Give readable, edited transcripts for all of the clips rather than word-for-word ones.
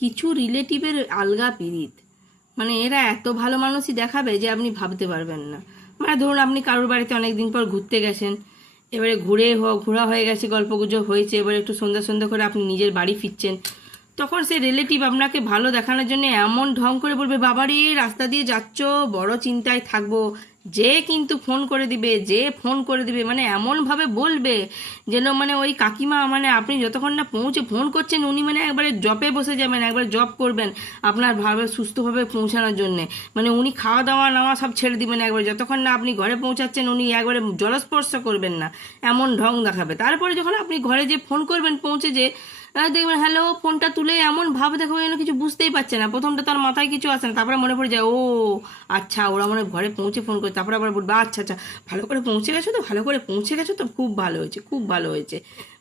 কিছু রিলেটিভের আলগা পিরিত, মানে এরা এত ভালো মানুষই দেখাবে যে আপনি ভাবতে পারবেন না। মানে ধরুন আপনি কারোর বাড়িতে অনেক দিন পর ঘুরতে গেছেন, এবারে ঘোরা হয়ে গেছে, গল্পগুজব হয়েছে, এবারে একটু সন্ধ্যা সন্ধ্যা করে আপনি নিজের বাড়ি ফিরছেন, তখন সে রিলেটিভ আপনাকে ভালো দেখানোর জন্য এমন ঢং করে বলবে, বাবারে রাস্তা দিয়ে যাচ্ছ, বড় চিন্তায় থাকবো, যে কিন্তু ফোন করে দিবে, যে ফোন করে দিবে, মানে এমনভাবে বলবে যেন মানে ওই কাকিমা, মানে আপনি যতক্ষণ না পৌঁছে ফোন করছেন উনি মানে একবারে জবে বসে যাবেন, একবারে জব করবেন আপনার ভাবে সুস্থভাবে পৌঁছানোর জন্যে। মানে উনি খাওয়া দাওয়া নাওয়া সব ছেড়ে দিবেন একবারে, যতক্ষণ না আপনি ঘরে পৌঁছাচ্ছেন উনি একবারে জলস্পর্শ করবেন না, এমন ঢং দেখাবে। তারপরে যখন আপনি ঘরে যে ফোন করবেন পৌঁছে যে, দেখবেন হ্যালো, ফোনটা তুলে এমন ভাব দেখাবো যেন কিছু বুঝতেই পারছে না, প্রথমটা তার মাথায় কিছু আসে না, তারপরে মনে পড়ে যায় ও আচ্ছা ওরা মনে ঘরে পৌঁছে ফোন করে, তারপরে আবার বলবো আচ্ছা আচ্ছা ভালো করে পৌঁছে গেছো তো, ভালো করে পৌঁছে গেছো তো, খুব ভালো হয়েছে, খুব ভালো হয়েছে।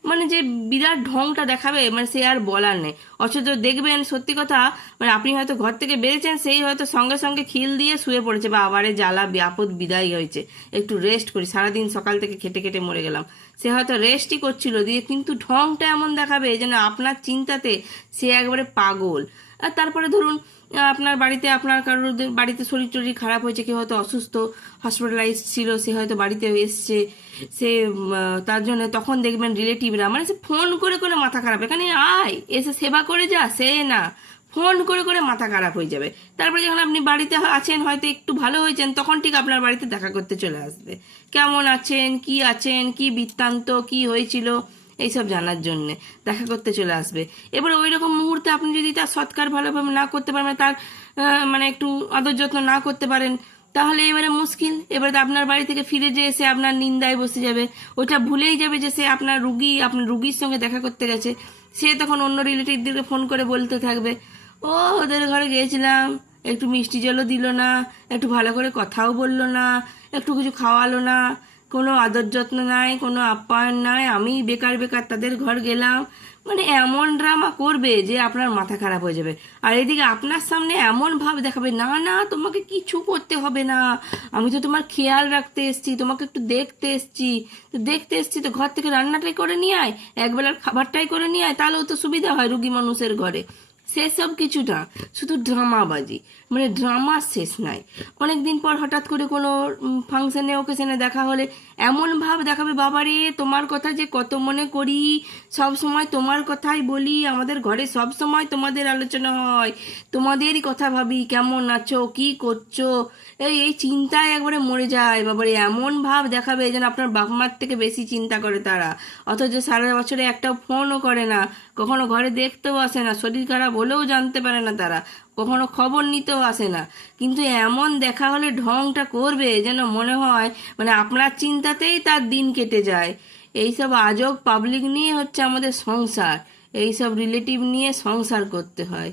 মানে যে বিরাট ঢংটা দেখাবে, মানে সে আর বলার নেই। অথচ দেখবেন সত্যি কথা, মানে আপনি হয়তো ঘর থেকে বেরিয়েছেন, সেই হয়তো সঙ্গে সঙ্গে খিল দিয়ে শুয়ে পড়েছে, বা আবারে জ্বালা বিপদ বিদায় হয়েছে, একটু রেস্ট করি, সারাদিন সকাল থেকে খেটে খেটে মরে গেলাম, সে হয়তো রেস্টই করছিল দিয়ে, কিন্তু ঢংটা এমন দেখাবে যেন আপনার চিন্তাতে সে একবারে পাগল। আর তারপরে ধরুন আপনার বাড়িতে, আপনার কারোর বাড়িতে শরীর টরীর খারাপ হয়েছে, কেউ হয়তো অসুস্থ, হসপিটালাইজ ছিল, সে হয়তো বাড়িতে এসছে, সে তার জন্য তখন দেখবেন রিলেটিভরা মানে সে ফোন করে করে মাথা খারাপ, এখানে আয় এসে সেবা করে যা, সে না, ফোন করে করে মাথা খারাপ হয়ে যাবে। তারপরে যখন আপনি বাড়িতে আছেন, হয়তো একটু ভালো হয়েছেন, তখন ঠিক আপনার বাড়িতে দেখা করতে চলে আসবে, কেমন আছেন, কি বৃত্তান্ত, কি হয়েছিল এইসব জানার জন্যে দেখা করতে চলে আসবে। এবার ওই রকম মুহূর্তে আপনি যদি তার সৎকার ভালোভাবে না করতে পারেন, তার মানে একটু আদর যত্ন না করতে পারেন, তাহলে এবারে মুশকিল। এবারে তো আপনার বাড়ি থেকে ফিরে যে সে আপনার নিন্দায় বসে যাবে, ওটা ভুলেই যাবে যে সে আপনার রুগীর সঙ্গে দেখা করতে গেছে। সে তখন অন্য রিলেটিভদেরকে ফোন করে বলতে থাকবে, ও ওদের ঘরে গিয়েছিলাম, একটু মিষ্টি জলও দিল না, একটু ভালো করে কথাও বললো না, একটু কিছু খাওয়ালো না, কোনো আদর যত্ন নাই, কোনো আপ্যায়ন নাই, আমি বেকার বেকার তাদের ঘর গেলাম। মানে এমন ড্রামা করবে যে আপনার মাথা খারাপ হয়ে যাবে। আর এদিকে আপনার সামনে এমন ভাব দেখাবে, না না তোমাকে কিছু করতে হবে না, আমি তো তোমার খেয়াল রাখতে এসছি, তোমাকে একটু দেখতে এসছি তো ঘর থেকে রান্নাটাই করে নিয়ে আয়, একবেলার খাবারটাই করে নিয়ে আয়, তাহলেও তো সুবিধা হয় রুগী মানুষের ঘরে। সেসব কিছু না, শুধু ড্রামাবাজি, মানে ড্রামা শেষ নাই। অনেকদিন পর হঠাৎ করে কোনো ফাংশনে ওকেশনে দেখা হলে এমন ভাব দেখাবে, বাবারে তোমার কথা যে কত মনে করি, সব সময় তোমার কথাই বলি, আমাদের ঘরে সব সময় তোমাদের আলোচনা হয়, তোমাদেরই কথা ভাবি, কেমন আছো, কি করছো, এই চিন্তায় একবারে মরে যায়। বাবারে এমন ভাব দেখাবে যেন আপনার বাপ মার থেকে বেশি চিন্তা করে তারা, অথচ সারা বছরে একটা ফোনও করে না, কখনো ঘরে দেখতেও আসে না, শরীর খারাপ হলেও জানতে পারে না তারা, কখনো খবর নিতেও আসে না, কিন্তু এমন দেখা হলে ঢংটা করবে যেন মনে হয় মানে আপনার চিন্তাতেই তার দিন কেটে যায়। এইসব আজব পাবলিক নিয়ে হচ্ছে আমাদের সংসার, এইসব রিলেটিভ নিয়ে সংসার করতে হয়।